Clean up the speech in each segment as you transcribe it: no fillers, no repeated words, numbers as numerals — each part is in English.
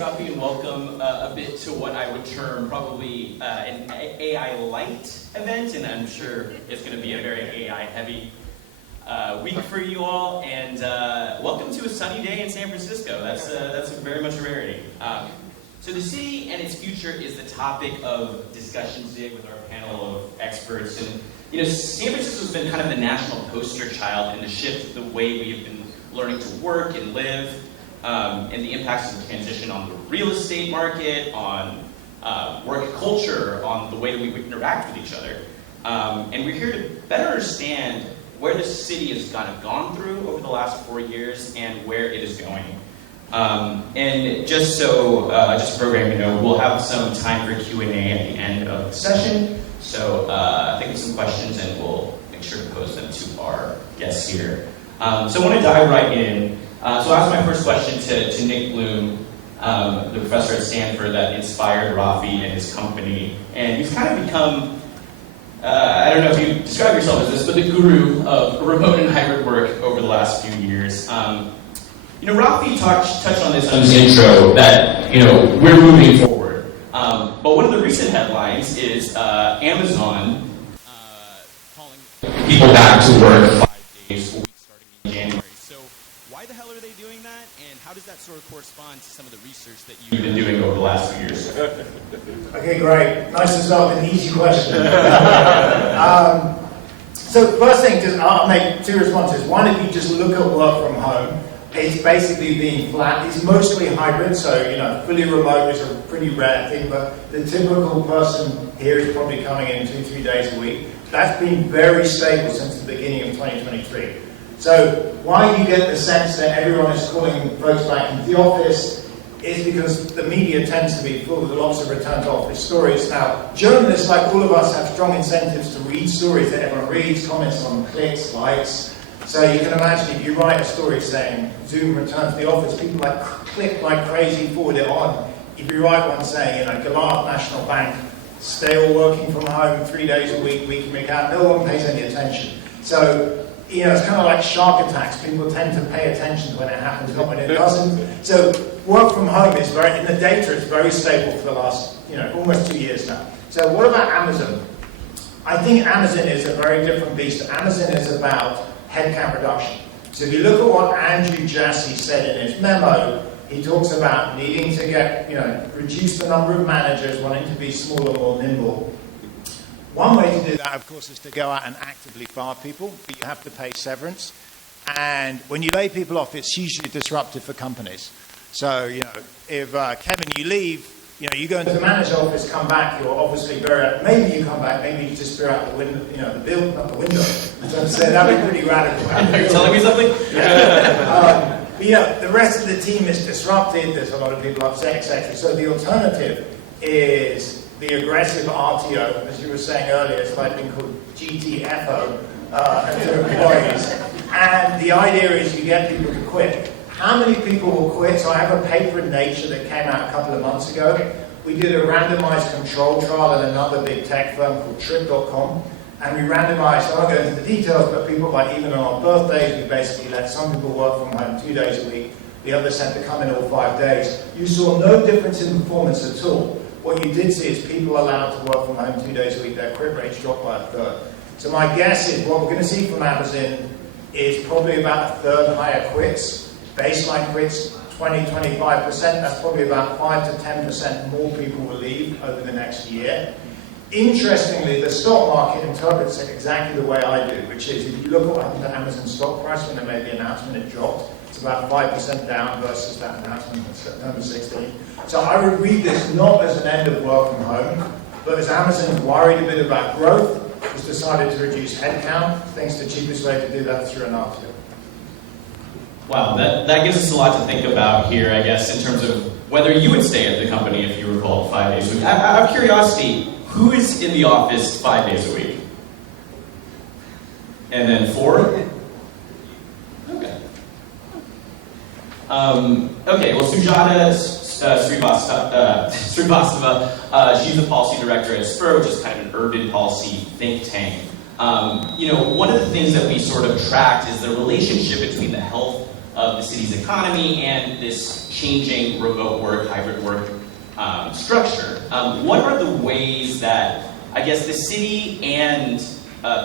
Rafi, and welcome a bit to what I would term probably an AI light event, and I'm sure it's going to be a very AI heavy week for you all. And welcome to a sunny day in San Francisco. That's very much a rarity. So the city and its future is the topic of discussion today with our panel of experts. And San Francisco's been kind of the national poster child in the shift of the way we have been learning to work and live. And the impacts of the transition on the real estate market, on work culture, on the way that we interact with each other. And we're here to better understand where the city has kind of gone through over the last 4 years and where it is going. And just so, just a program, we'll have some time for Q&A at the end of the session. So think of some questions and we'll make sure to pose them to our guests here. So I want to dive right in. So I'll ask my first question to Nick Bloom, the professor at Stanford that inspired Rafi and his company. And he's kind of become, I don't know if you describe yourself as this, but the guru of remote and hybrid work over the last few years. Rafi touched on this on his intro that, we're moving forward. But one of the recent headlines is Amazon calling people back to work 5 days a week starting in January. Why the hell are they doing that, and how does that sort of correspond to some of the research that you've been doing over the last few years? Okay, great. Nice to start with an easy question. So first thing, I'll make two responses. One, if you just look at work from home, it's basically being flat. It's mostly hybrid, so fully remote is a pretty rare thing, but the typical person here is probably coming in 2-3 days a week. That's been very stable since the beginning of 2023. So why you get the sense that everyone is calling folks back into the office is because the media tends to be full of lots of return to office stories. Now, journalists, like all of us, have strong incentives to read stories that everyone reads, comments on clicks, likes. So you can imagine if you write a story saying Zoom return to the office, people click like crazy, forward it on. If you write one saying, Galar National Bank, stay all working from home 3 days a week, week in, week out, no one pays any attention. So it's kind of like shark attacks. People tend to pay attention when it happens, not when it doesn't. So work from home is in the data, it's very stable for the last, almost 2 years now. So what about Amazon? I think Amazon is a very different beast. Amazon is about headcount reduction. So if you look at what Andrew Jassy said in his memo, he talks about needing to reduce the number of managers, wanting to be smaller, more nimble. One way to do that, of course, is to go out and actively fire people, but you have to pay severance. And when you lay people off, it's hugely disruptive for companies. So, if Kevin, you leave, you go into the manager's office, come back, you're obviously maybe you come back, maybe you just spear out the window, not the window. So that'd be pretty radical. Are you telling me something? But the rest of the team is disrupted, there's a lot of people upset, etc. So the alternative is the aggressive RTO, as you were saying earlier, it's like being called GTFO to employees. And the idea is you get people to quit. How many people will quit? So I have a paper in Nature that came out a couple of months ago. We did a randomized control trial at another big tech firm called Trip.com. And we randomized, I won't go into the details, but people even on our birthdays, we basically let some people work from home 2 days a week. The others had to come in all 5 days. You saw no difference in performance at all. What you did see is people allowed to work from home 2 days a week, their quit rates dropped by a third. So my guess is what we're going to see from Amazon is probably about a third higher quits. Baseline quits, 20-25%. That's probably about 5 to 10% more people will leave over the next year. Interestingly, the stock market interprets it exactly the way I do, which is if you look at what happened to Amazon's stock price when they made the announcement, it dropped. It's about 5% down versus that announcement on September 16th. So I would read this not as an end of work from home, but as Amazon's worried a bit about growth, has decided to reduce headcount, thinks the cheapest way to do that is through an RTO. Wow, that gives us a lot to think about here, I guess, in terms of whether you would stay at the company if you were called 5 days a week. Out of curiosity, who is in the office 5 days a week? And then 4? Okay. Okay, well, Sujata Srivastava, she's the policy director at SPUR, which is kind of an urban policy think tank. One of the things that we sort of tracked is the relationship between the health of the city's economy and this changing remote work, hybrid work structure. What are the ways that, I guess, the city and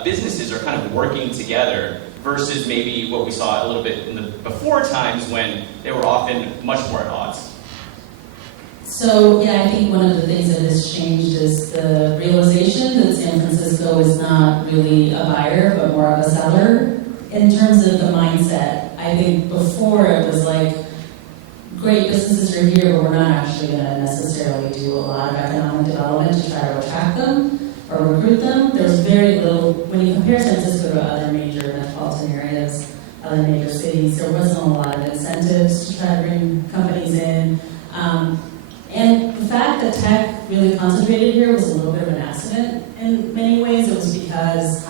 businesses are kind of working together versus maybe what we saw a little bit in the before times when they were often much more at odds? So, yeah, I think one of the things that has changed is the realization that San Francisco is not really a buyer, but more of a seller. In terms of the mindset, I think before it was like, great, businesses are here, but we're not actually going to necessarily do a lot of economic development to try to attract them or recruit them. There's very little, when you compare San Francisco to other major metropolitan areas, other major cities, there wasn't a lot of incentives to try to bring companies in. And the fact that tech really concentrated here was a little bit of an accident in many ways. It was because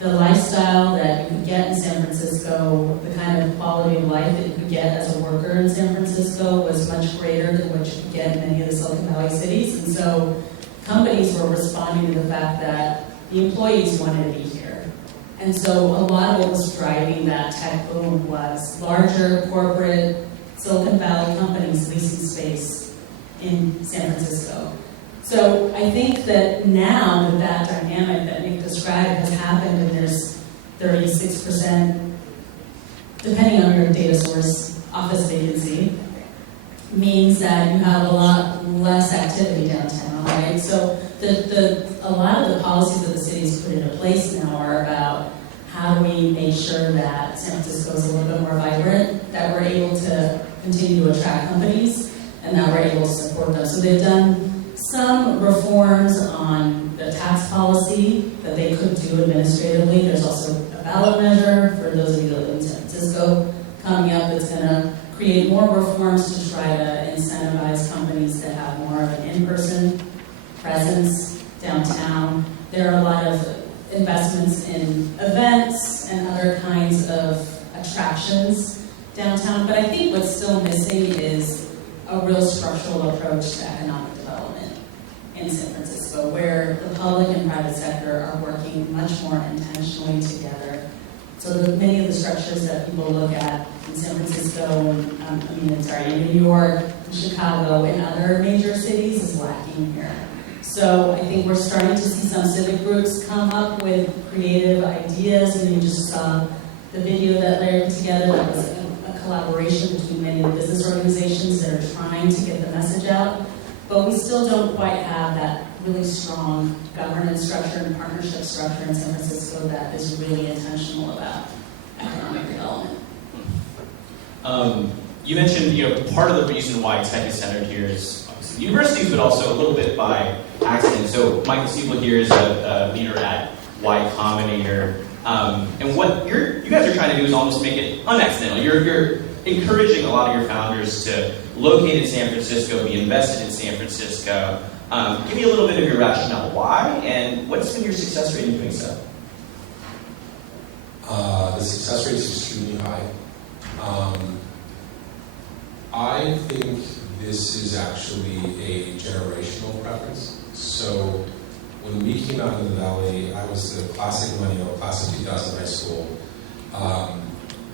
the lifestyle that you could get in San Francisco, the kind of quality of life that you could get as a worker in San Francisco was much greater than what you could get in many of the Silicon Valley cities. And so companies were responding to the fact that the employees wanted to be here. And so a lot of what was driving that tech boom was larger corporate Silicon Valley companies leasing space in San Francisco. So I think that now that dynamic that Nick described has happened, and there's 36%, depending on your data source, office vacancy, means that you have a lot less activity downtown, right? So a lot of the policies that the city's put into place now are about how do we make sure that San Francisco is a little bit more vibrant, that we're able to continue to attract companies, and that we're able to support them. So they've done some reforms on the tax policy that they could do administratively. There's also a ballot measure for those of you that live in San Francisco coming up that's going to create more reforms to try to incentivize companies that have more of an in-person presence downtown. There are a lot of investments in events and other kinds of attractions downtown, but I think what's still missing is a real structural approach to economic development in San Francisco, where the public and private sector are working much more intentionally together. So many of the structures that people look at in San Francisco, in New York, in Chicago, and other major cities is lacking here. So I think we're starting to see some civic groups come up with creative ideas, and you just saw the video that Larry put together that was a collaboration between many of the business organizations that are trying to get the message out. But we still don't quite have that really strong governance structure and partnership structure in San Francisco that is really intentional about economic development. You mentioned, part of the reason why tech is centered here is obviously universities, but also a little bit by accident. So Michael Seibel here is a leader at Y Combinator. And what you guys are trying to do is almost make it unaccidental. You're encouraging a lot of your founders to locate in San Francisco, be invested in San Francisco. Give me a little bit of your rationale why, and what's been your success rate in doing so? The success rate is extremely high. I think this is actually a generational preference. So when we came out of the Valley, I was the classic millennial, class of 2000 high school.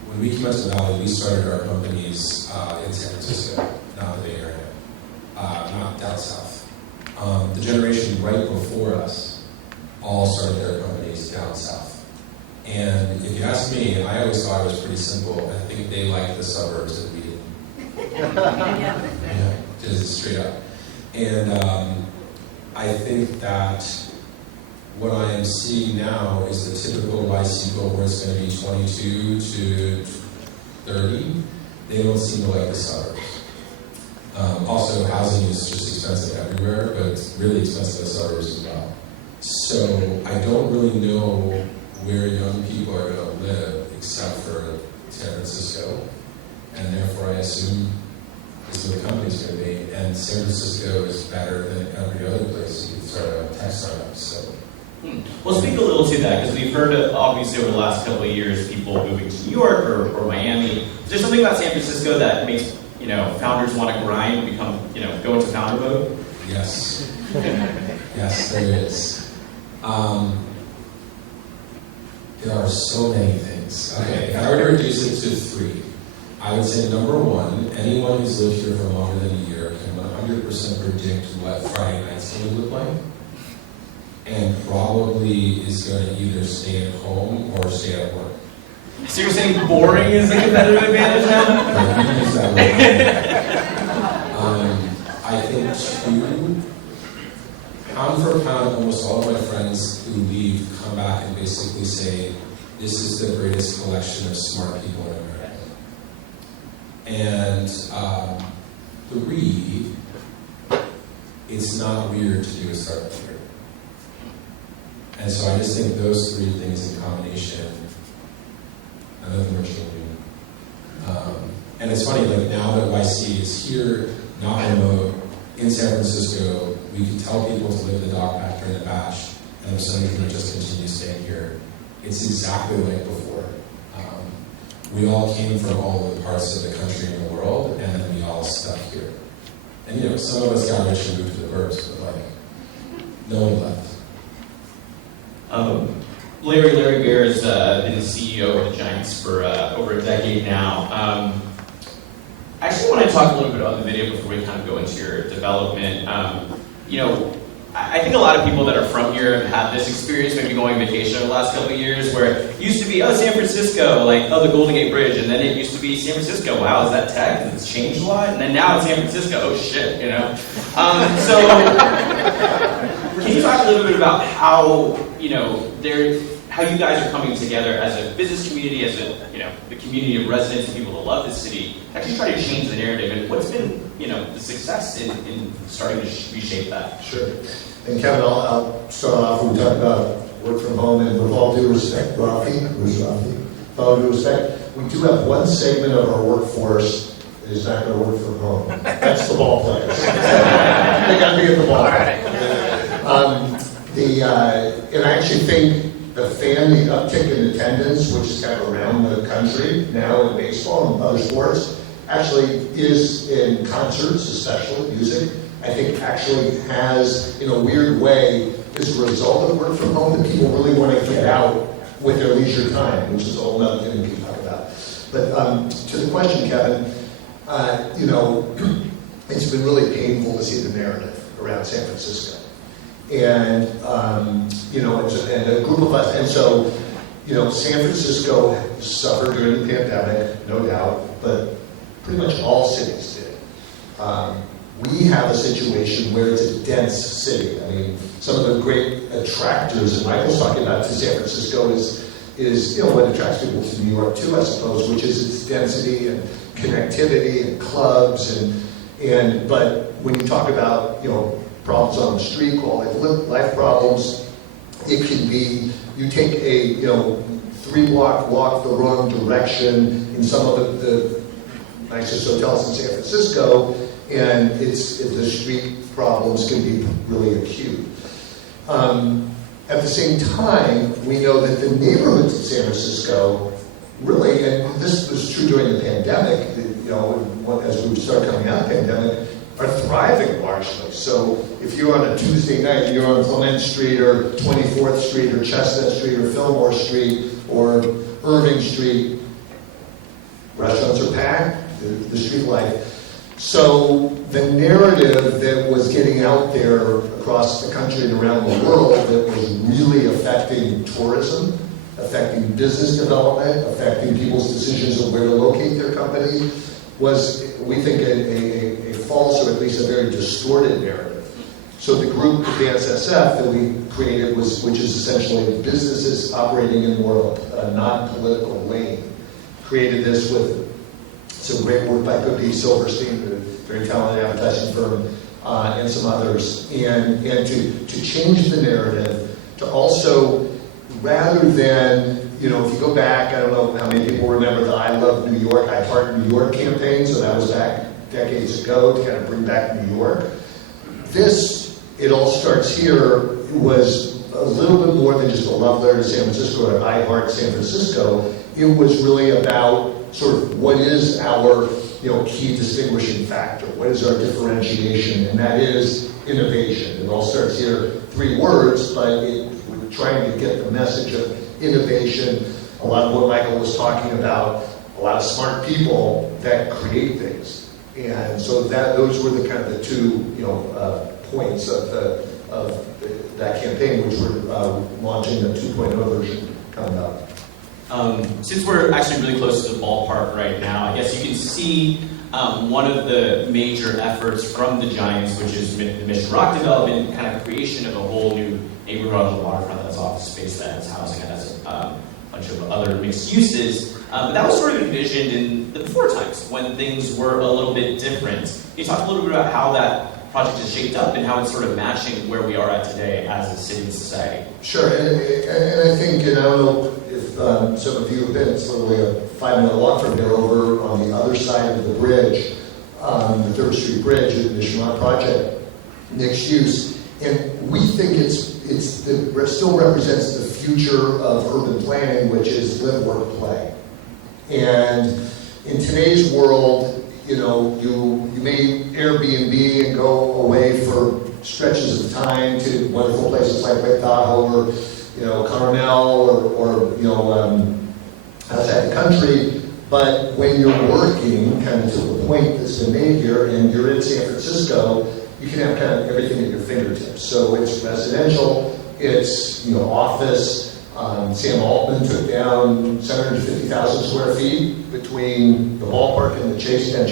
When we came out to the Valley, we started our companies in San Francisco, not the Bay Area, not down south. The generation right before us all started their companies down south. And if you ask me, I always thought it was pretty simple. I think they liked the suburbs that we didn't. Yeah, just straight up. And I think that what I am seeing now is the typical life cycle where it's going to be 22 to 30. They don't seem to like the suburbs. Also, housing is just expensive everywhere, but it's really expensive in the suburbs as well. So I don't really know where young people are going to live except for San Francisco, and therefore I assume this is where the company's going to be. And San Francisco is better than every other place you can start a tech startup. So. Well, speak a little to that, because we've heard, obviously, over the last couple of years, people moving to New York or Miami. Is there something about San Francisco that makes, founders want to grind, become, go into founder mode? Yes. Yes, there is. There are so many things. Okay, if I were to reduce it to 3, I would say number one, anyone who's lived here for longer than a year can 100% predict what Friday night's going to look like, and probably is going to either stay at home or stay at work. So you're saying boring is a competitive advantage now? I think two, pound for pound, almost all of my friends who leave come back and basically say, this is the greatest collection of smart people in America. And three, it's not weird to do a startup here. And so I just think those three things in combination, none of them are changing. And it's funny, like now that YC is here, not remote, in San Francisco, we can tell people to live the dog back during the batch, and if somebody's going to just continue staying here. It's exactly like before. We all came from all of the parts of the country and the world, and then we all stuck here. And you know, some of us got rich and moved to the burbs, but like, no one left. Larry Baer has been the CEO of the Giants for over a decade now. I actually want to talk a little bit about the video before we kind of go into your development. I think a lot of people that are from here have had this experience, maybe going on vacation over the last couple of years, where it used to be, San Francisco, like, the Golden Gate Bridge, and then it used to be San Francisco, wow, is that tech? It's changed a lot? And then now it's San Francisco, oh shit, So, can you talk a little bit about how, how you guys are coming together as a business community, as the community of residents and people that love this city, to actually try to change the narrative, and what's been, the success in starting to reshape that? Sure. And Kevin, I'll start off. We talked about work from home, and with all due respect, Rafi, with all due respect, we do have one segment of our workforce that is not going to work from home. That's the ball players. They got to be at the ball. And I actually think the uptick in attendance, which is kind of around the country now in baseball and other sports, actually is in concerts, especially music. I think actually has, in a weird way, as a result of work from home, that people really want to get out with their leisure time, which is a whole other thing we can talk about. But to the question, Kevin, it's been really painful to see the narrative around San Francisco. And, and a group of us, and so, San Francisco suffered during the pandemic, no doubt, but pretty much all cities did. We have a situation where it's a dense city. I mean, some of the great attractors that Michael's talking about to San Francisco is what attracts people to New York too, I suppose, which is its density and connectivity and clubs but when you talk about, problems on the street, quality of life problems, it can be, you take a, 3-block walk the wrong direction in some of the nicest hotels in San Francisco, and the street problems can be really acute. At the same time, we know that the neighborhoods in San Francisco really, and this was true during the pandemic, as we started coming out of the pandemic, are thriving largely. So if you're on a Tuesday night and you're on Clement Street or 24th Street or Chestnut Street or Fillmore Street or Irving Street, restaurants are packed, the street life. So the narrative that was getting out there across the country and around the world that was really affecting tourism, affecting business development, affecting people's decisions of where to locate their company, was, we think, a false or at least a very distorted narrative. So the group, Advance SF, that we created, which is essentially businesses operating in more of a non-political lane, created this with some great work by Goody Silverstein, a very talented advertising firm, and some others, and to change the narrative, to also, rather than, if you go back, I don't know how many people remember the I Love New York, I Heart New York campaign, so that was back decades ago to kind of bring back New York. It all starts here, was a little bit more than just a love letter to San Francisco or I Heart San Francisco. It was really about sort of what is our key distinguishing factor, what is our differentiation, and that is innovation. It all starts here, 3 words, but we're trying to get the message of innovation. A lot of what Michael was talking about a lot of smart people that create things. And so those were the kind of the two, points of that campaign, which we're launching the 2.0 version coming up. Since we're actually really close to the ballpark right now, I guess you can see one of the major efforts from the Giants, which is the Mission Rock development, kind of creation of a whole new neighborhood on the waterfront that's office space, that has housing, that has a bunch of other mixed uses. But that was sort of envisioned in the before times, when things were a little bit different. Can you talk a little bit about how that project is shaped up and how it's sort of matching where we are at today as a city and society? Sure, and I think, I don't know if some of you have been, it's literally a 5-minute walk from here, over on the other side of the bridge, the 3rd Street Bridge, the Mission Rock project, mixed use. And we think it still represents the future of urban planning, which is live, work, play. And in today's world, you may Airbnb and go away for stretches of time to wonderful places like Lake Tahoe or Carmel or outside the country. But when you're working, kind of to the point that's been made here, and you're in San Francisco, you can have kind of everything at your fingertips. So it's residential, it's office. Sam Altman took down 750,000 square feet between the ballpark and the Chase Center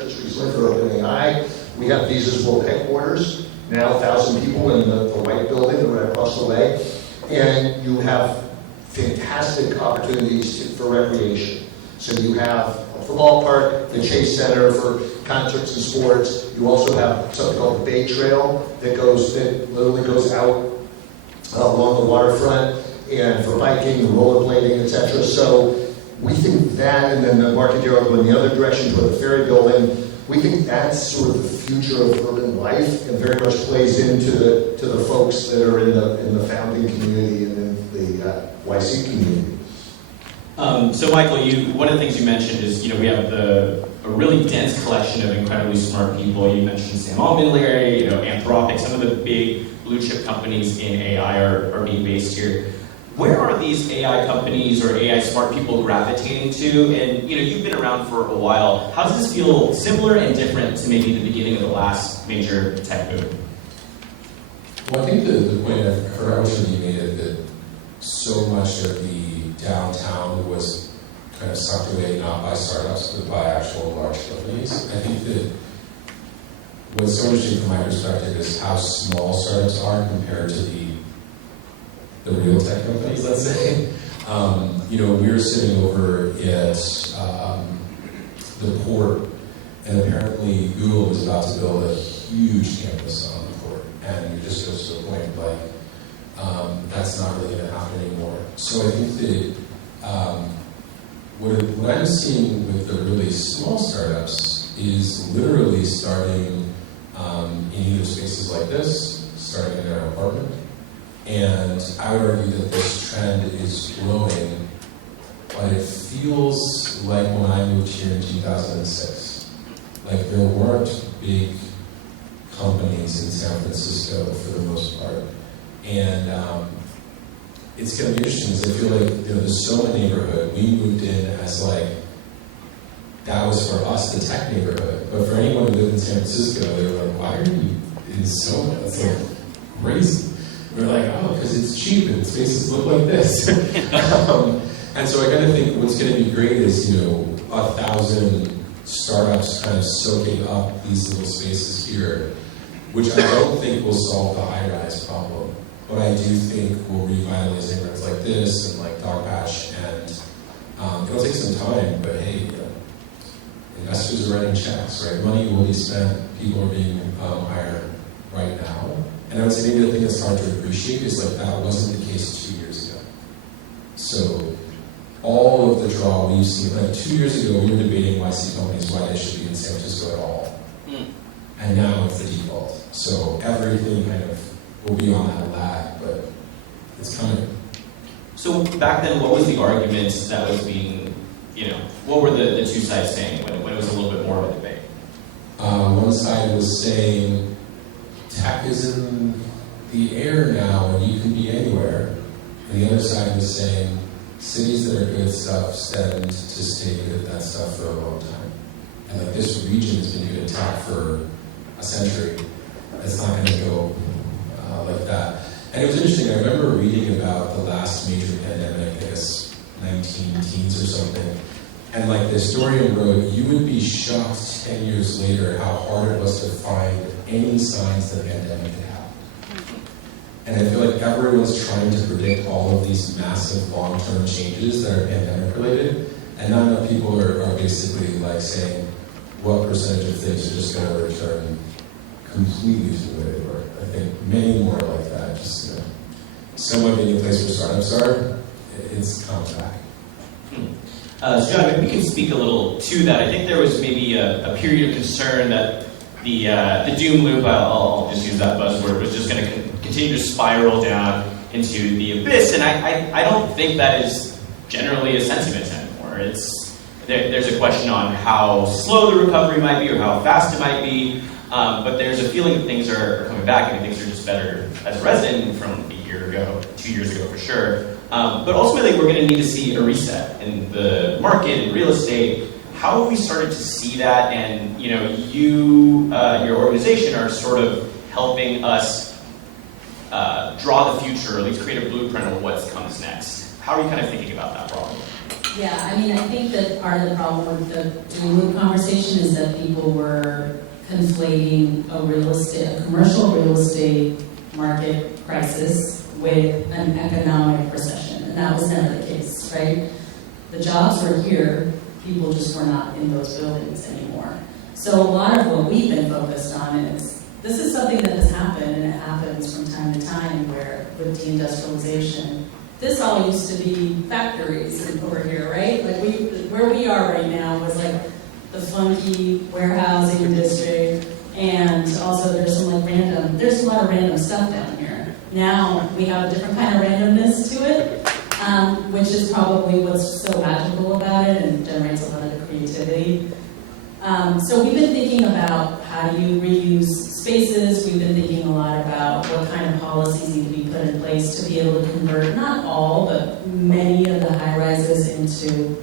just recently for OpenAI. We have Visa's world headquarters, now 1,000 people in the white building right across the way. And you have fantastic opportunities for recreation. So you have a football park, the Chase Center for concerts and sports. You also have something called the Bay Trail that literally goes out along the waterfront, and for biking, rollerblading, etc. So we think that, and then the Markadero going the other direction toward the ferry building, we think that's sort of the future of urban life, and very much plays into the folks that are in the founding community and in the YC community. So Michael, one of the things you mentioned is, we have a really dense collection of incredibly smart people. You mentioned Sam Altman, Larry, Anthropic, some of the big blue chip companies in AI are being based here. Where are these AI companies or AI smart people gravitating to? And you've been around for a while. How does this feel similar and different to maybe the beginning of the last major tech boom? Well, I think the point I forgot which one you made it, that so much of the downtown was kind of sucked away not by startups but by actual large companies. I think that what's so interesting from my perspective is how small startups are compared to the real tech companies, let's say. We were sitting over at the port, and apparently Google was about to build a huge campus on the port, and it just goes to a point like that's not really going to happen anymore. So I think that what I'm seeing with the really small startups is literally starting in either spaces like this, starting in their own apartment. And I would argue that this trend is growing, but it feels like when I moved here in 2006, like there weren't big companies in San Francisco for the most part. And it's going to be interesting because I feel like there's so many neighborhood. We moved in as that was for us the tech neighborhood. But for anyone who lived in San Francisco, they were like, why are you in SoMa? It's crazy. We're like, because it's cheap and spaces look like this. And so I kind of think what's going to be great is, 1,000 startups kind of soaking up these little spaces here, which I don't think will solve the high-rise problem. But I do think will revitalize neighborhoods like this and like Dogpatch, and it'll take some time, but hey, investors are writing checks, right? Money will be spent, people are being hired right now. And I would say maybe the thing that's hard to appreciate is that wasn't the case 2 years ago. So all of the draw we've seen, 2 years ago we were debating YC companies, why they should be in San Francisco at all. And now it's the default. So everything kind of will be on that lag, but it's coming. So back then, what was the argument that was being, what were the two sides saying when it was a little bit more of a debate? One side was saying, tech is in the air now and you can be anywhere. And the other side was saying, cities that are good at stuff tend to stay good at that stuff for a long time. And like this region has been good at tech for a century. It's not going to go like that. And it was interesting, I remember reading about the last major pandemic, I guess 19 teens or something. And like the historian wrote, you would be shocked 10 years later how hard it was to find any signs the pandemic had happened. And I feel like everyone's trying to predict all of these massive long-term changes that are pandemic related. And not enough people are basically like saying what percentage of things are just going to return completely to the way they were. I think many more like that. Just, somewhat being a place where startups are, it's coming back. Sujata, maybe we can speak a little to that. I think there was maybe a period of concern that the doom loop, I'll just use that buzzword, was just going to continue to spiral down into the abyss, and I don't think that is generally a sentiment anymore. There's a question on how slow the recovery might be or how fast it might be, but there's a feeling that things are coming back and things are just better as a resident from a year ago, 2 years ago for sure. But ultimately, we're going to need to see a reset in the market, in real estate. How have we started to see that? And your organization are sort of helping us draw the future, or at least create a blueprint of what comes next. How are you kind of thinking about that problem? Yeah, I mean, I think that part of the problem with the doom loop conversation is that people were conflating a commercial real estate market crisis with an economic recession, and that was never the case, right? The jobs were here, people just were not in those buildings anymore. So a lot of what we've been focused on is, this is something that has happened, and it happens from time to time, where with deindustrialization, this all used to be factories over here, right? Like where we are right now was like the funky warehousing district, and also there's a lot of random stuff down here. Now we have a different kind of randomness to it, which is probably what's so magical about it and generates a lot of the creativity. So we've been thinking about how do you reuse spaces. We've been thinking a lot about what kind of policies need to be put in place to be able to convert, not all, but many of the high-rises into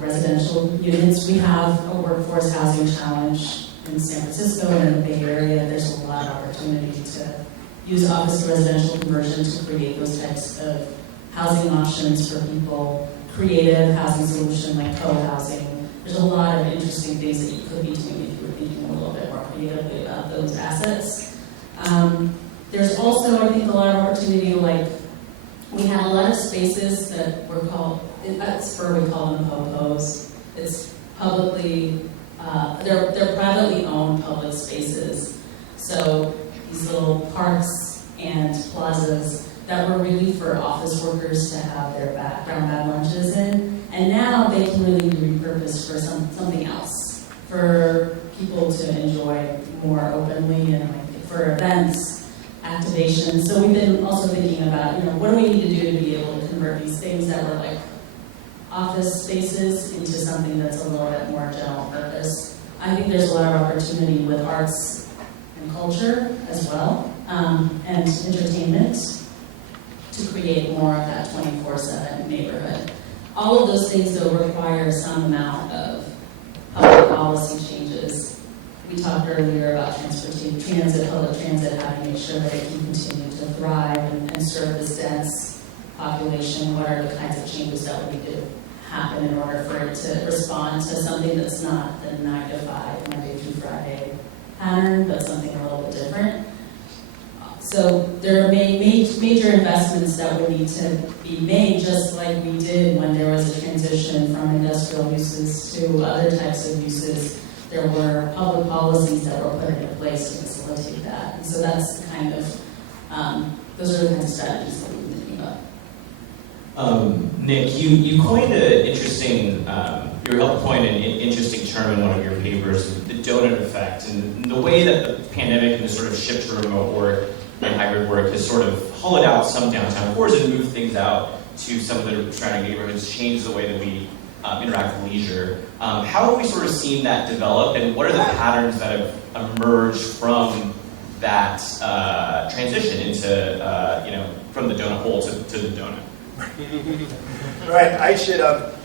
residential units. We have a workforce housing challenge in San Francisco and in the Bay Area. There's a lot of opportunity to use office to residential conversion to create those types of housing options for people, creative housing solution like co-housing. There's a lot of interesting things that you could be doing if you were thinking a little bit more creatively about those assets. There's also, I think, a lot of opportunity, like we have a lot of spaces that were called, at SPUR we call them POPOs. It's publicly, they're privately owned public spaces. So these little parks and plazas that were really for office workers to have their brown bag lunches in. And now they can really be repurposed for something else, for people to enjoy more openly and like for events, activations. So we've been also thinking about, what do we need to do to be able to convert these things that were like office spaces into something that's a little bit more general purpose. I think there's a lot of opportunity with arts and culture as well, and entertainment to create more of that 24/7 neighborhood. All of those things, though, require some amount of public policy changes. We talked earlier about public transit, how to make sure that it can continue to thrive and serve this dense population. What are the kinds of changes that would need to happen in order for it to respond to something that's not the 9 to 5, Monday through Friday pattern, but something a little bit different? So there are major investments that would need to be made, just like we did when there was a transition from industrial uses to other types of uses. There were public policies that were put into place to facilitate that. And so that's the kind of, those are the kinds of strategies that we've been thinking about. Nick, you coined an interesting, you helped point an interesting term in one of your papers, the donut effect, and the way that the pandemic and the sort of shift to remote work and hybrid work has sort of hollowed out some downtown cores and moved things out to some of the surrounding neighborhoods, changed the way that we interact with leisure. How have we sort of seen that develop, and what are the patterns that have emerged from that transition into, from the donut hole to the donut? Right,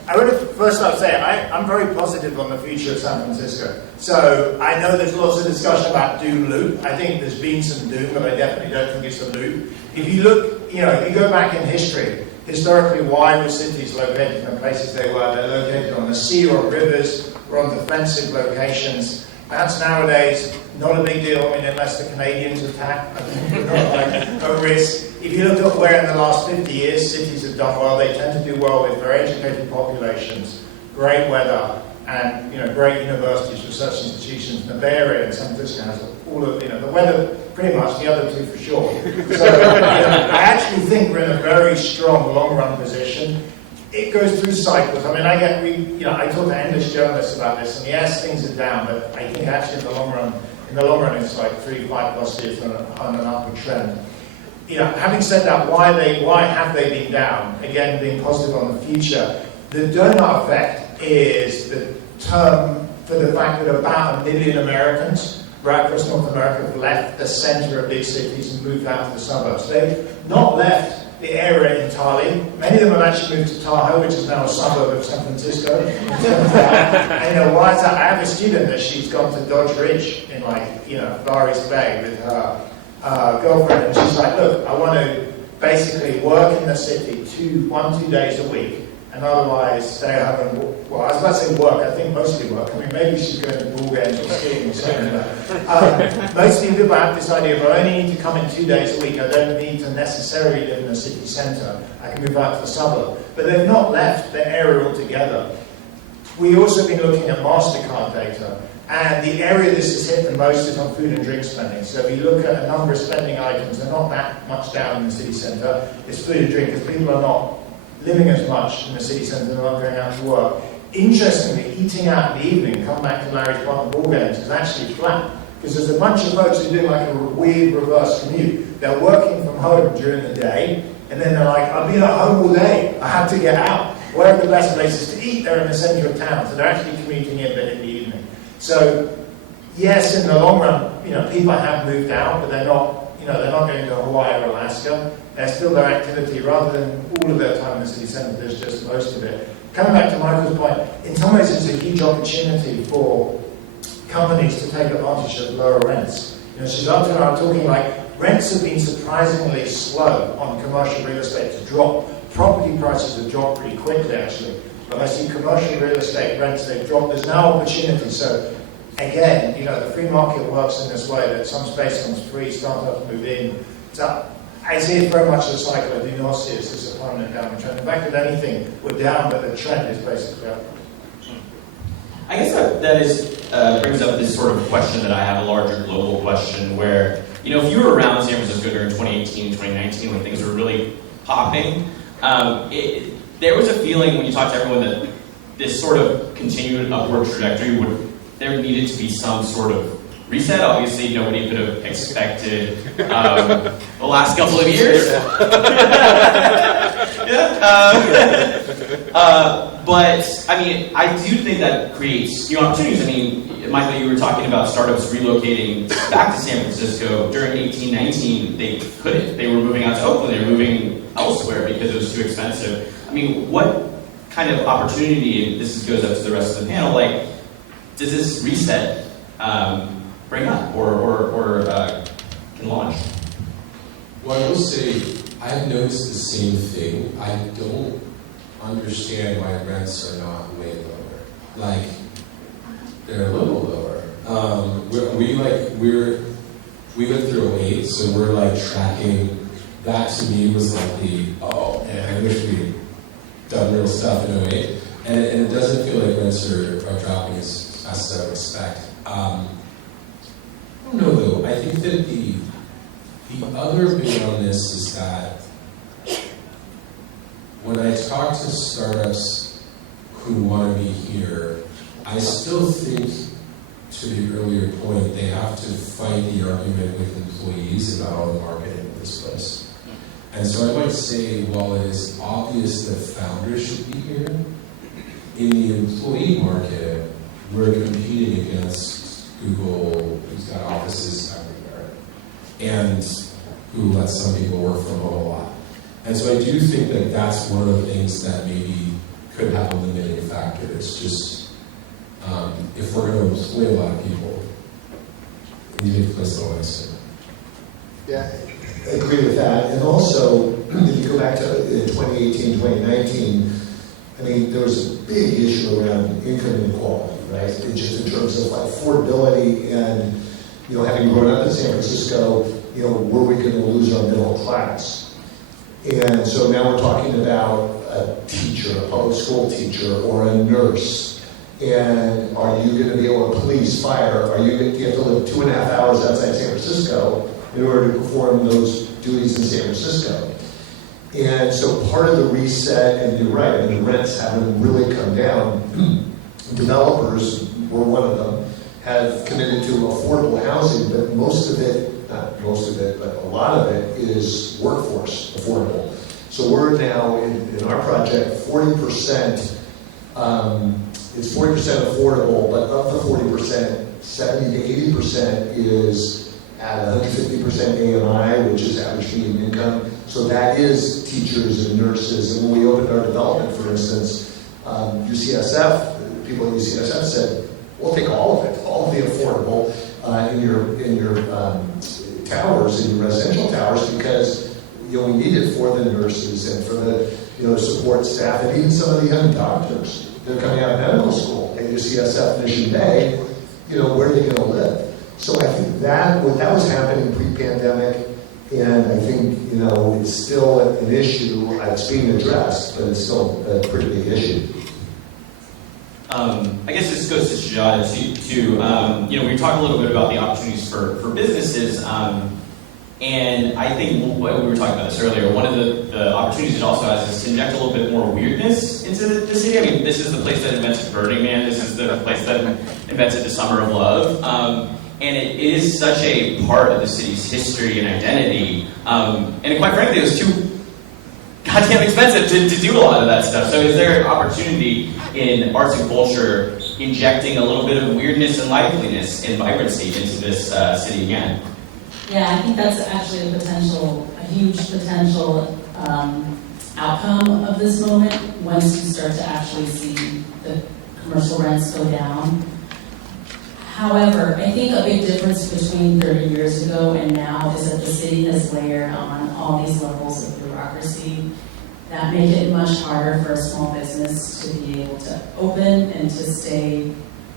I would have, first I'll say, I'm very positive on the future of San Francisco. So I know there's lots of discussion about doom loop. I think there's been some doom, but I definitely don't think it's a loop. If you look, if you go back in history, historically, why were cities located in the places they were? They're located on the sea or rivers or on defensive locations. That's nowadays not a big deal. I mean, unless the Canadians attack, I think we're not like a risk. If you look at where in the last 50 years cities have done well, they tend to do well with very educated populations, great weather, and great universities, research institutions. And the Bay Area and San Francisco has all of the weather, pretty much, the other two for sure. So I actually think we're in a very strong long-run position. It goes through cycles. I mean, I talk to endless journalists about this, and yes, things are down, but I think actually in the long run, it's like 3-5+ years on an upward trend. Having said that, why have they been down? Again, being positive on the future. The donut effect is the term for the fact that about 1 million Americans right across North America have left the center of big cities and moved out to the suburbs. They've not left the area entirely. Many of them have actually moved to Tahoe, which is now a suburb of San Francisco. And why is that? I have a student that she's gone to Dodge Ridge in Far East Bay with her girlfriend, and she's like, look, I want to basically work in the city 1-2 days a week, and otherwise stay at home and, I was about to say work, I think mostly work. I mean, maybe she's going to ball games or skiing or something like that. Mostly people have this idea of, I only need to come in 2 days a week, I don't need to necessarily live in the city centre, I can move out to the suburb. But they've not left the area altogether. We've also been looking at MasterCard data, and the area this has hit the most is on food and drink spending. So if you look at a number of spending items, they're not that much down in the city centre. It's food and drink, because people are not living as much in the city centre, they're not going out to work. Interestingly, eating out in the evening, come back to Larry's point of ball games, is actually flat. Because there's a bunch of folks who do like a weird reverse commute. They're working from home during the day, and then they're like, I've been at home all day, I have to get out. Where are the best places to eat? They're in the centre of town, so they're actually commuting in, but in the evening. So, yes, in the long run, people have moved out, but they're not going to Hawaii or Alaska. They're still their activity, rather than all of their time in the city centre, there's just most of it. Coming back to Michael's point, in some ways it's a huge opportunity for companies to take advantage of lower rents. Sujata and I are talking rents have been surprisingly slow on commercial real estate to drop. Property prices have dropped pretty quickly, actually. But I see commercial real estate rents, they've dropped. There's now opportunity. So again, the free market works in this way, that some space comes free, startups move in. So I see it very much the cycle. I do not see it as a permanent downward trend. In fact, if anything, we're down, but the trend is basically upward. I guess that brings up this sort of question that I have, a larger global question, where, if you were around San Francisco during 2018, 2019, when things were really popping, there was a feeling when you talked to everyone that this sort of continued upward trajectory there needed to be some sort of reset. Obviously, nobody could have expected the last couple of years. But I mean, I do think that creates new opportunities. I mean, Michael, you were talking about startups relocating back to San Francisco during 1819. They couldn't. They were moving out to Oakland. They were moving elsewhere because it was too expensive. I mean, what kind of opportunity, and this goes up to the rest of the panel, does this reset bring up or can launch? Well, I will say, I've noticed the same thing. I don't understand why rents are not way lower. They're a little lower. We went through a 08, so we're tracking. That to me was I wish we'd done real stuff in 08. And it doesn't feel like rents are dropping as fast as I would expect. I don't know though. I think that the other bit on this is that when I talk to startups who want to be here, I still think, to the earlier point, they have to fight the argument with employees about all the marketing of this place. And so I might say, while it is obvious that founders should be here, in the employee market, we're competing against Google, who's got offices everywhere, and who lets some people work from home a lot. And so I do think that that's one of the things that maybe could have a limiting factor. It's just, if we're going to employ a lot of people, we need to place the license. Yeah, I agree with that. And also, if you go back to 2018, 2019, I mean, there was a big issue around income inequality, right? Just in terms of like affordability and, having grown up in San Francisco, were we going to lose our middle class? And so now we're talking about a teacher, a public school teacher, or a nurse. And are you going to be able to police, fire? Do you have to live 2.5 hours outside San Francisco in order to perform those duties in San Francisco? And so part of the reset, and you're right, and the rents haven't really come down. Developers, we're one of them, have committed to affordable housing, but most of it, not most of it, but a lot of it is workforce affordable. So we're now, in our project, 40%, it's 40% affordable, but of the 40%, 70 to 80% is at 150% AMI, which is average median income. So that is teachers and nurses. And when we opened our development, for instance, UCSF, people at UCSF said, we'll take all of it, all of the affordable in your towers, in your residential towers, because we need it for the nurses and for the support staff, and even some of the young doctors. They're coming out of medical school at UCSF Mission Bay. Where are they going to live? So I think that was happening pre-pandemic, and I think it's still an issue. It's being addressed, but it's still a pretty big issue. I guess this goes to Sujata too. We talked a little bit about the opportunities for businesses, and I think we were talking about this earlier. One of the opportunities it also has is to inject a little bit more weirdness into the city. I mean, this is the place that invented Burning Man. This is the place that invented the Summer of Love. And it is such a part of the city's history and identity. And quite frankly, it was too goddamn expensive to do a lot of that stuff. So is there an opportunity in arts and culture injecting a little bit of weirdness and liveliness and vibrancy into this city again? Yeah, I think that's actually a huge potential outcome of this moment once you start to actually see the commercial rents go down. However, I think a big difference between 30 years ago and now is that the city has layered on all these levels of bureaucracy that make it much harder for a small business to be able to open and to stay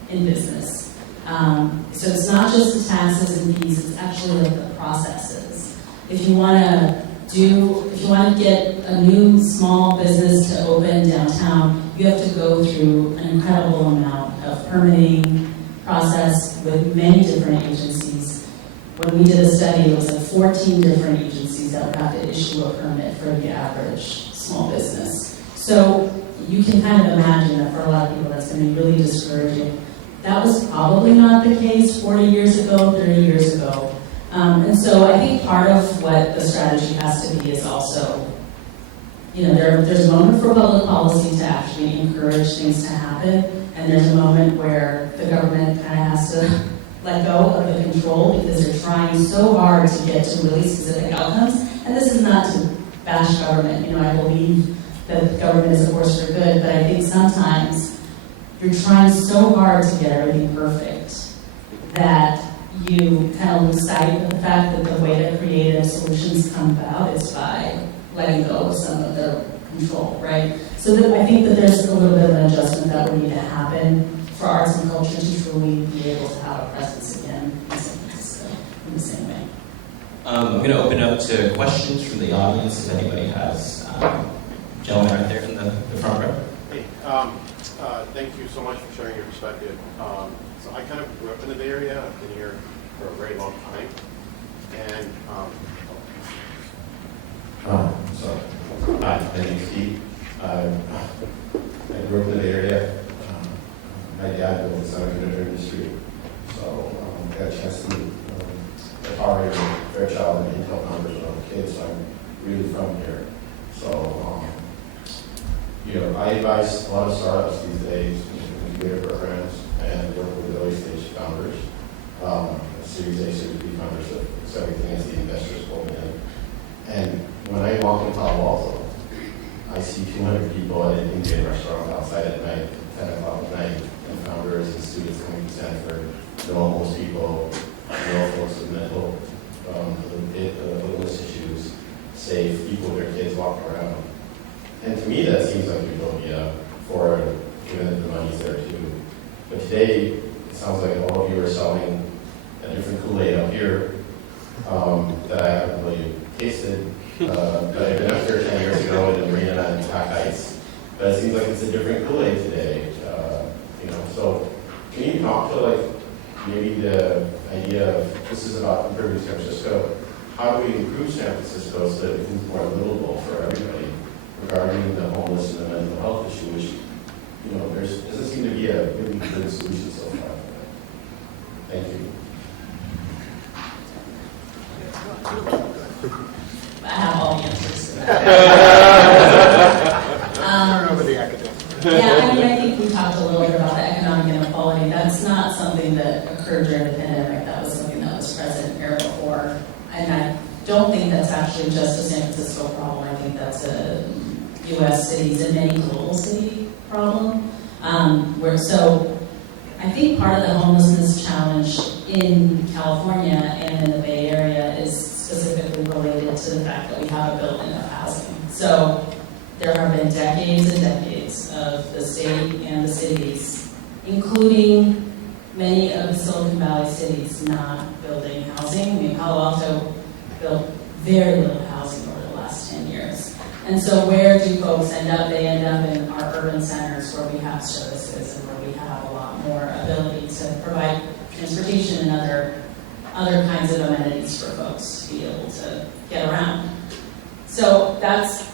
in business. So it's not just the taxes and fees, it's actually like the processes. If you want to get a new small business to open downtown, you have to go through an incredible amount of permitting process with many different agencies. When we did a study, it was like 14 different agencies that would have to issue a permit for the average small business. So you can kind of imagine that for a lot of people that's going to be really discouraging. That was probably not the case 40 years ago, 30 years ago. And so I think part of what the strategy has to be is also, there's a moment for public policy to actually encourage things to happen, and there's a moment where the government kind of has to let go of the control because they're trying so hard to get to really specific outcomes. And this is not to bash government. I believe that government is a force for good, but I think sometimes you're trying so hard to get everything perfect that you kind of lose sight of the fact that the way that creative solutions come about is by letting go of some of the control, right? So I think that there's a little bit of an adjustment that would need to happen for arts and culture to truly be able to have a presence again in San Francisco in the same way. I'm going to open up to questions from the audience if anybody has. Gentleman right there in the front row. Hey, thank you so much for sharing your perspective. So I kind of grew up in the Bay Area. I've been here for a very long time. And, hi, my name is Steve. I grew up in the Bay Area. My dad built the semiconductor industry. So I got a chance to meet Atari and Fairchild and Intel founders when I was a kid, so I'm really from here. So, I advise a lot of startups these days, incubator programs, and work with early stage founders, Series A, Series B founders of everything as the investors go in. And when I walk in Palo Alto, I see 200 people at an Indian restaurant outside at night, 10 o'clock at night, and founders and students coming to Stanford, no homeless people, no folks with mental illness issues, safe people with their kids walking around. And to me, that seems like utopia for given that the money's there too. But today, it sounds like all of you are selling a different Kool-Aid up here that I haven't really tasted. But I've been up here 10 years ago in the Marina and Pack Heights. But it seems like it's a different Kool-Aid today. So can you talk to maybe the idea of this is about improving San Francisco? How do we improve San Francisco so that it becomes more livable for everybody regarding the homeless and the mental health issue, which there doesn't seem to be a really good solution so far. Thank you. I have all the answers to that. Yeah, I think we talked a little bit about the economic inequality. That's not something that occurred during the pandemic. That was something that was present here before. And I don't think that's actually just a San Francisco problem. I think that's a U.S. cities and many global city problem. So I think part of the homelessness challenge in California and in the Bay Area is specifically related to the fact that we have a building of housing. So there have been decades and decades of the state and the cities, including many of the Silicon Valley cities, not building housing. I mean, Palo Alto built very little housing over the last 10 years. And so where do folks end up? They end up in our urban centers where we have services and where we have a lot more ability to provide transportation and other kinds of amenities for folks to be able to get around. So that's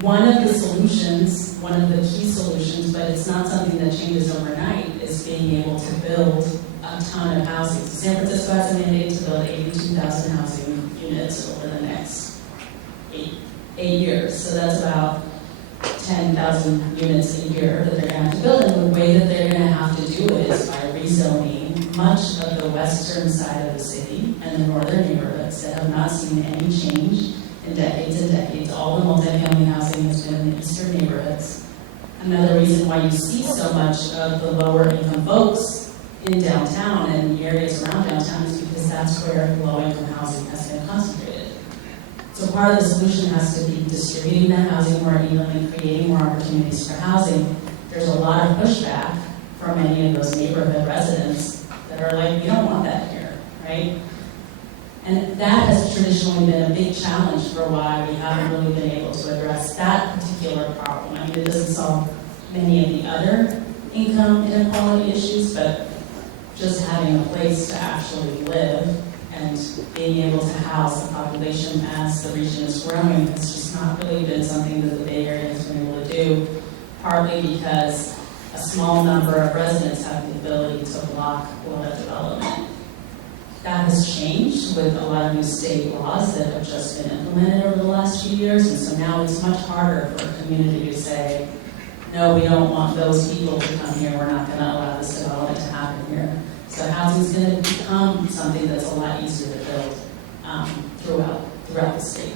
one of the solutions, one of the key solutions, but it's not something that changes overnight, is being able to build a ton of housing. So San Francisco has a mandate to build 82,000 housing units over the next eight years. So that's about 10,000 units a year that they're going to have to build. And the way that they're going to have to do it is by rezoning much of the western side of the city and the northern neighborhoods that have not seen any change in decades and decades. All the multifamily housing has been in the eastern neighborhoods. Another reason why you see so much of the lower income folks in downtown and the areas around downtown is because that's where low income housing has been concentrated. So part of the solution has to be distributing that housing more evenly, creating more opportunities for housing. There's a lot of pushback from many of those neighborhood residents that are like, we don't want that here, right? And that has traditionally been a big challenge for why we haven't really been able to address that particular problem. I mean, it doesn't solve many of the other income inequality issues, but just having a place to actually live and being able to house the population as the region is growing has just not really been something that the Bay Area has been able to do, partly because a small number of residents have the ability to block a lot of development. That has changed with a lot of new state laws that have just been implemented over the last few years, and so now it's much harder for a community to say, no, we don't want those people to come here, we're not going to allow this development to happen here. So housing is going to become something that's a lot easier to build throughout the state.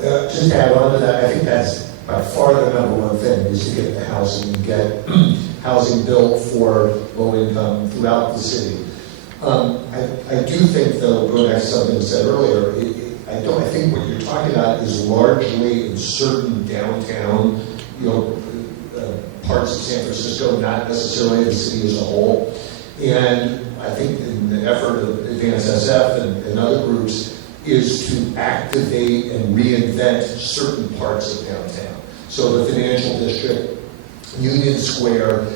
Just to add on to that, I think that's by far the number one thing, is to get the housing, get housing built for low income throughout the city. I do think, though, going back to something you said earlier, I think what you're talking about is largely in certain downtown, parts of San Francisco, not necessarily the city as a whole. And I think in the effort of Advance SF and other groups is to activate and reinvent certain parts of downtown. So the financial district, Union Square,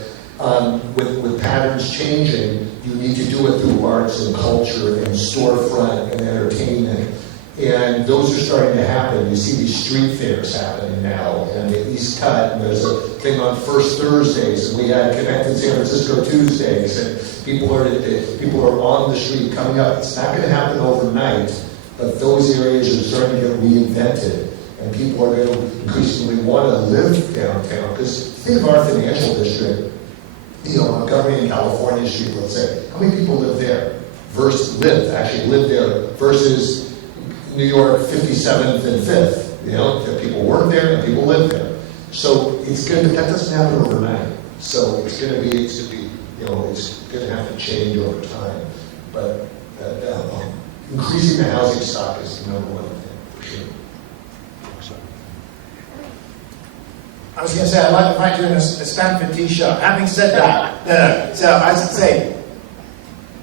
with patterns changing, you need to do it through arts and culture and storefront and entertainment. And those are starting to happen. You see these street fairs happening now, and the East Cut, and there's a thing on First Thursdays, and we had Connected San Francisco Tuesdays, and people are on the street coming up. It's not going to happen overnight, but those areas are starting to get reinvented, and people are going to increasingly want to live downtown. Because think of our financial district, Montgomery and California Street, let's say. How many people live there? actually live there, versus New York 57th and 5th. You know, that people work there and people live there. So that doesn't happen overnight. So it's going to be, you know, it's going to have to change over time. But increasing the housing stock is the number one thing, for sure. I was going to say, I like the fact you're in a Stanford t-shirt. Having said that, no. So I should say,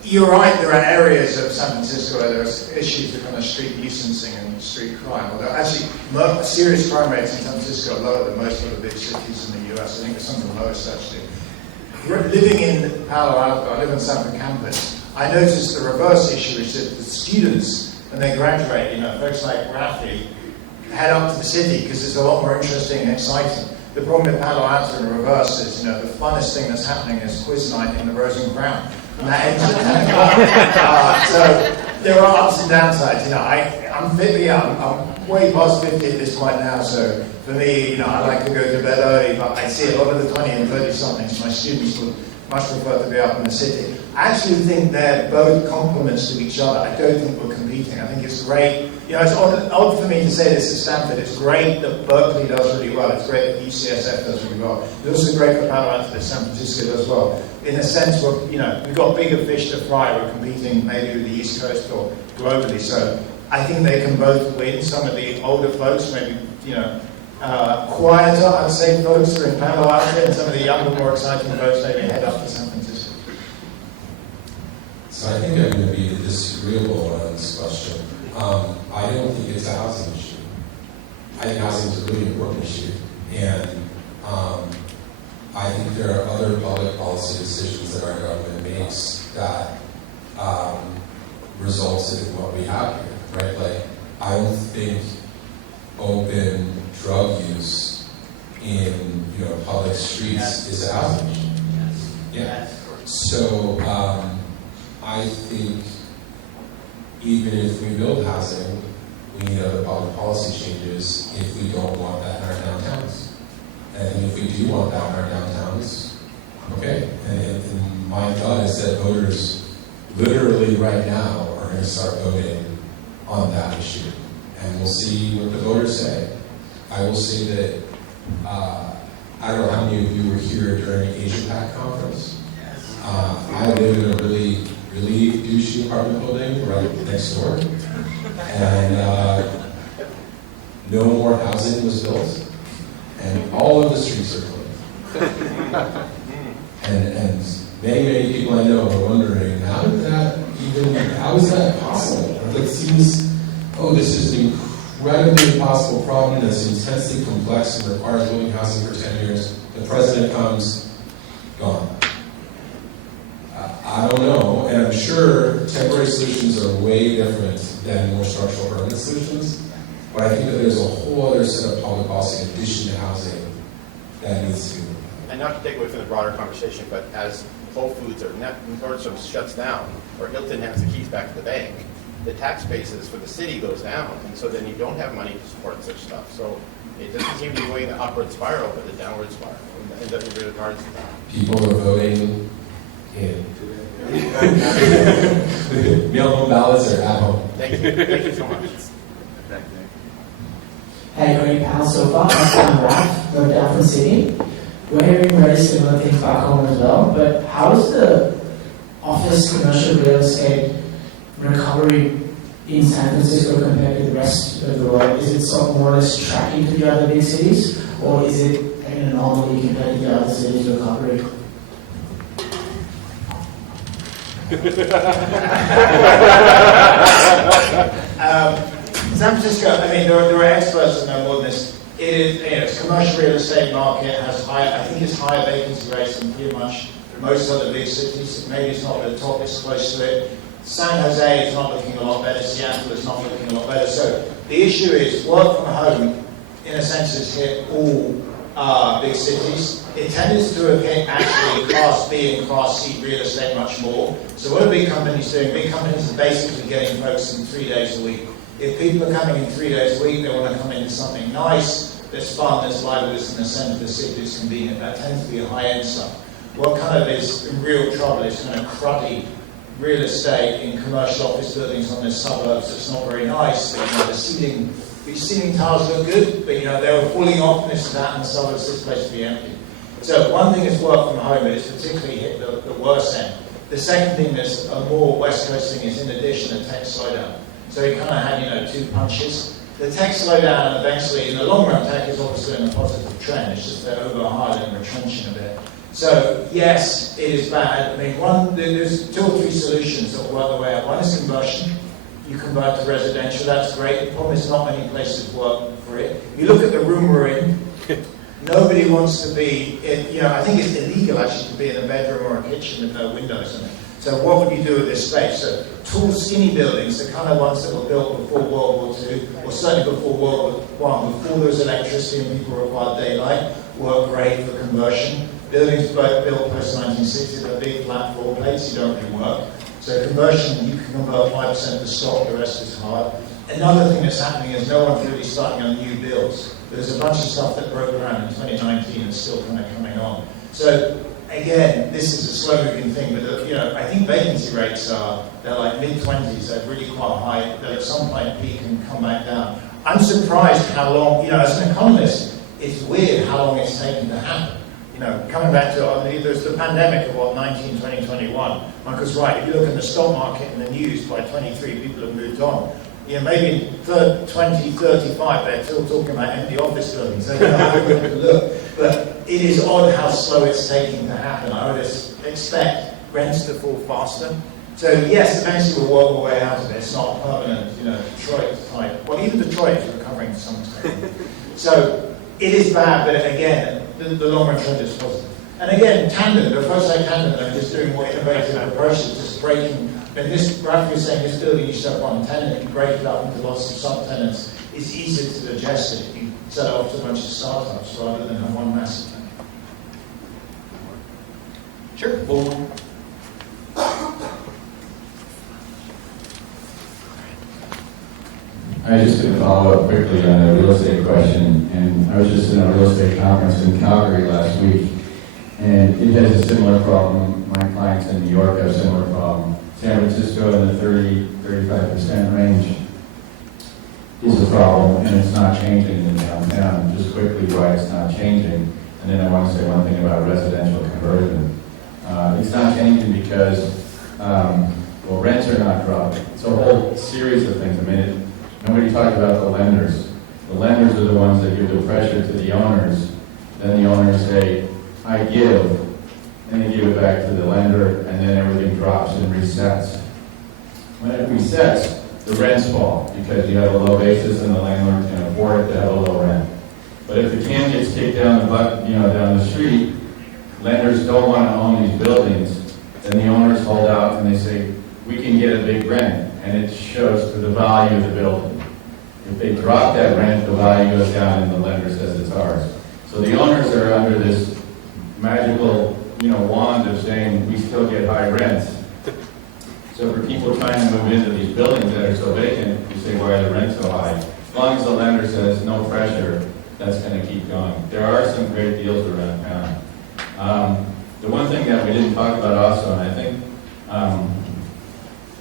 you're right, there are areas of San Francisco where there are issues with kind of street nuisancing and street crime. Although actually, serious crime rates in San Francisco are lower than most of the big cities in the US. I think it's some of the lowest, actually. Living in Palo Alto, I live on Stanford campus, I noticed the reverse issue is that the students, when they graduate, you know, folks like Rafi, head up to the city because it's a lot more interesting and exciting. The problem with Palo Alto in reverse is, you know, the funnest thing that's happening is quiz night in the Rose and Crown. And that ends at 10 o'clock. So there are ups and downsides. You know, I'm way past 50 at this point now, so for me, you know, I like to go to bed early, but I see a lot of the 20 and 30 somethings. My students would much prefer to be up in the city. I actually think they're both complements to each other. I don't think we're competing. I think it's great. You know, it's odd for me to say this at Stanford. It's great that Berkeley does really well. It's great that UCSF does really well. It's also great for Palo Alto that San Francisco does well. In a sense, we've got bigger fish to fry. We're competing maybe with the East Coast or globally. So I think they can both win. Some of the older folks, maybe, you know, quieter, I'd say, folks are in Palo Alto, and some of the younger, more exciting folks maybe head up to San Francisco. So I think I'm going to be disagreeable on this question. I don't think it's a housing issue. I think housing is a really important issue. And I think there are other public policy decisions that our government makes that results in what we have here, right? Like, I don't think open drug use in, you know, public streets is a housing issue. Yeah. So I think even if we build housing, we need other public policy changes if we don't want that in our downtowns. And if we do want that in our downtowns, okay. And my thought is that voters literally right now are going to start voting on that issue. And we'll see what the voters say. I will say that, I don't know how many of you were here during the Asia Pac conference. I live in a really douchey apartment building right next door. And no more housing was built. And all of the streets are clean. And many people I know are wondering, how is that possible? It seems, this is an incredibly impossible problem that's intensely complex and requires building housing for 10 years. The president comes, gone. I don't know, and I'm sure temporary solutions are way different than more structural permanent solutions, but I think that there's a whole other set of public policy in addition to housing that needs to be. And not to take away from the broader conversation, but as Whole Foods or Nordstrom shuts down, or Hilton has the keys back to the bank, the tax basis for the city goes down, and so then you don't have money to support such stuff. So it doesn't seem to be going the upward spiral, but the downward spiral in regards to that. People are voting in. Mail home ballots are at home. Thank you so much. Hey, great panel so far. I'm Raf from Downtown City. We're hearing very similar things back home as well, but how is the office commercial real estate recovery in San Francisco compared to the rest of the world? Is it sort of more or less tracking to the other big cities, or is it an anomaly compared to the other cities' recovery? San Francisco, I mean, there are experts that know more than this. It is, its commercial real estate market has higher vacancy rates than pretty much most other big cities. Maybe it's not at the top, it's close to it. San Jose is not looking a lot better. Seattle is not looking a lot better. So the issue is work from home, in a sense, has hit all big cities. It tends to have hit actually Class B and Class C real estate much more. So what are big companies doing? Big companies are basically getting folks in 3 days a week. If people are coming in 3 days a week, they want to come into something nice, that's fun, that's lively, that's in the center of the city, that's convenient. That tends to be a high-end stuff. What kind of is in real trouble is kind of cruddy real estate in commercial office buildings on the suburbs that's not very nice. But, these ceiling tiles look good, but they were falling off, and this is that in the suburbs, this place to be empty. So one thing is work from home, but it's particularly hit the worst end. The second thing that's a more West Coast thing is, in addition, a tech slowdown. So you kind of had, two punches. The tech slowdown, and eventually, in the long run, tech is obviously in a positive trend. It's just they're overhired and retrenching a bit. So yes, it is bad. I mean, there's 2 or 3 solutions that will work the way out. One is conversion. You convert to residential, that's great. The problem is not many places work for it. You look at the room we're in, nobody wants to be in, I think it's illegal actually to be in a bedroom or a kitchen with no windows in it. So what would you do with this space? So tall, skinny buildings, the kind of ones that were built before World War II, or certainly before World War I, before there was electricity and people required daylight, work great for conversion. Buildings built post-1960, they're big flat floor plates, you don't really work. So conversion, you can convert 5% of the stock, the rest is hard. Another thing that's happening is no one's really starting on new builds. There's a bunch of stuff that broke ground in 2019 and still kind of coming on. So again, this is a slow-moving thing, but I think vacancy rates they're like mid-20s, they're really quite high. They'll at some point peak and come back down. I'm surprised how long, as an economist, it's weird how long it's taken to happen. Coming back to there's the pandemic of 19, 20, 21. Michael's right. If you look at the stock market and the news, by 23, people have moved on. Maybe in 20, 35, they're still talking about empty office buildings. They don't know how to look. But it is odd how slow it's taking to happen. I would expect rents to fall faster. So yes, eventually we'll work our way out of it. It's not permanent, Detroit type. Well, even Detroit is recovering to some extent. So it is bad, but again, the long-run trend is positive. And again, Tandem, the folks like Tandem are just doing more innovative approaches, just breaking, and this, Ralph was saying, this building used to have one tenant, you break it up into lots of subtenants, it's easier to digest it. You sell it off to a bunch of startups rather than have one massive tenant. Sure. Well, I was just going to follow up quickly on a real estate question, and I was just in a real estate conference in Calgary last week, and it has a similar problem. My clients in New York have a similar problem. San Francisco in the 30-35% range is a problem, and it's not changing in downtown. Just quickly why it's not changing, and then I want to say one thing about residential conversion. It's not changing because, rents are not dropping. It's a whole series of things. Nobody talked about the lenders. The lenders are the ones that give the pressure to the owners. Then the owners say, I give, and they give it back to the lender, and then everything drops and resets. When it resets, the rents fall because you have a low basis and the landlord can afford to have a low rent. But if the can gets kicked down down the street, lenders don't want to own these buildings, then the owners hold out and they say, we can get a big rent, and it shows to the value of the building. If they drop that rent, the value goes down and the lender says it's ours. So the owners are under this magical, wand of saying we still get high rents. So for people trying to move into these buildings that are so vacant, you say, why are the rents so high? As long as the lender says no pressure, that's going to keep going. There are some great deals around town. The one thing that we didn't talk about also, and I think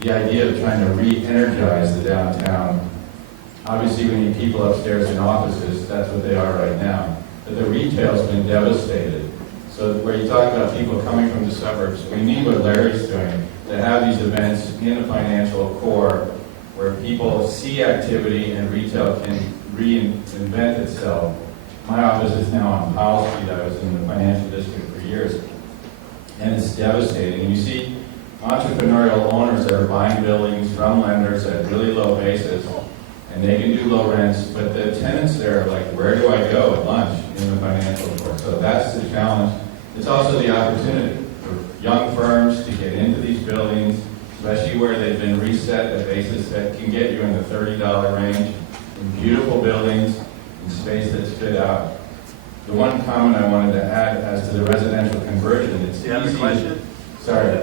the idea of trying to re-energize the downtown. Obviously, we need people upstairs in offices. That's what they are right now. But the retail's been devastated. So where you talk about people coming from the suburbs, we need what Larry's doing, to have these events in the financial core where people see activity and retail can reinvent itself. My office is now on Powell Street. I was in the financial district for years. And it's devastating. And you see entrepreneurial owners that are buying buildings from lenders at really low basis, and they can do low rents, but the tenants there are like, where do I go at lunch in the financial core? So that's the challenge. It's also the opportunity for young firms to get into these buildings, especially where they've been reset at basis that can get you in the $30 range, in beautiful buildings, in space that's fit out. The one comment I wanted to add as to the residential conversion, it's easy. Do you have a question? Sorry. I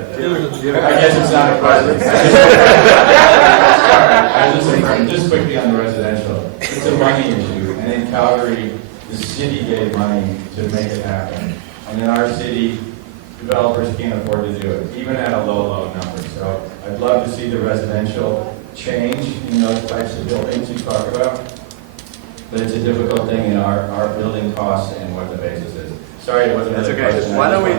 guess it's not a question. Sorry. Just quickly on the residential. It's a money issue. And in Calgary, the city gave money to make it happen. And in our city, developers can't afford to do it, even at a low number. So I'd love to see the residential change in those types of buildings you talk about. But it's a difficult thing in our building costs and what the basis is. Sorry, it wasn't another question. Why don't we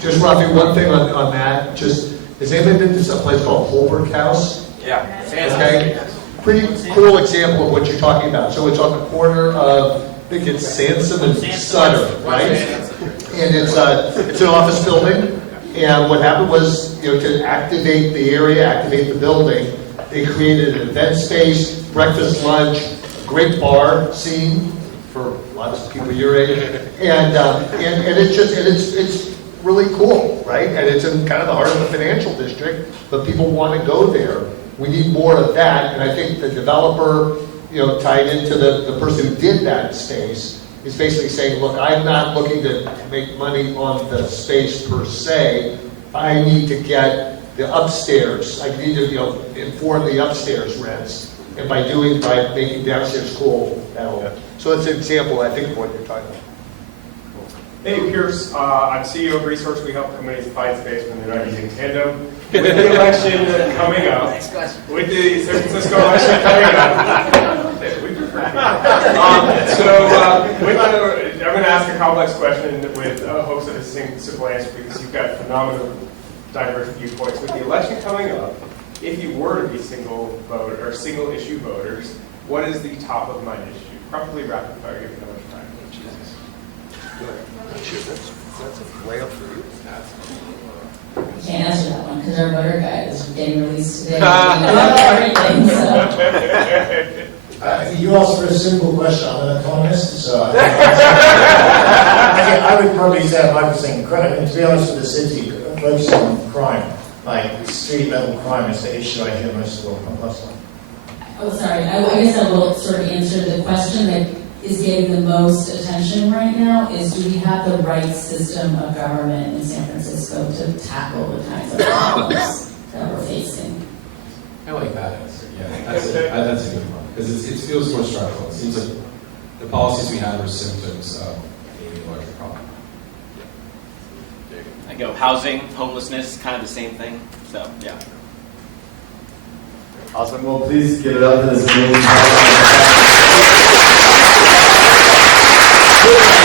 Just Rafi, one thing on that, just, has anybody been to some place called Holbrook House? Yeah. Okay, pretty cool example of what you're talking about. So it's on the corner of, I think it's Sansom and Sutter, right? And it's an office building. And what happened was, to activate the area, activate the building, they created an event space, breakfast, lunch, great bar scene for lots of people your age, and it's really cool, right? And it's in kind of the heart of the financial district, but people want to go there. We need more of that, and I think the developer, tied into the person who did that space, is basically saying, look, I'm not looking to make money on the space per se. I need to get the upstairs. I need to, inform the upstairs rents, and by making downstairs cool, that'll. So it's an example, I think, of what you're talking about. Hey, Pierce. I'm CEO of Resource. We help companies find space when they're not using Tandem. With the election coming up, with the San Francisco election coming up, I'm going to ask a complex question with hopes of a simple answer because you've got phenomenal diverse viewpoints. With the election coming up, if you were to be single vote or single issue voters, what is the top of mind issue? Probably rapid fire, given how much time. That's a way up for you. I can't answer that one because our voter guide is getting released today. Everything, so. You asked for a simple question. I'm an economist, so I would probably say 5% crime. And to be honest with the city, focusing on crime, like street level crime, is the issue I hear most of all from last time. Oh, sorry. I guess I will sort of answer the question that is getting the most attention right now is, do we have the right system of government in San Francisco to tackle the kinds of problems that we're facing? I like that answer. Yeah, that's a good one because it feels more structural. It seems like the policies we have are symptoms of a larger problem. I go housing, homelessness, kind of the same thing. So yeah. Awesome. Well, please give it up for this amazing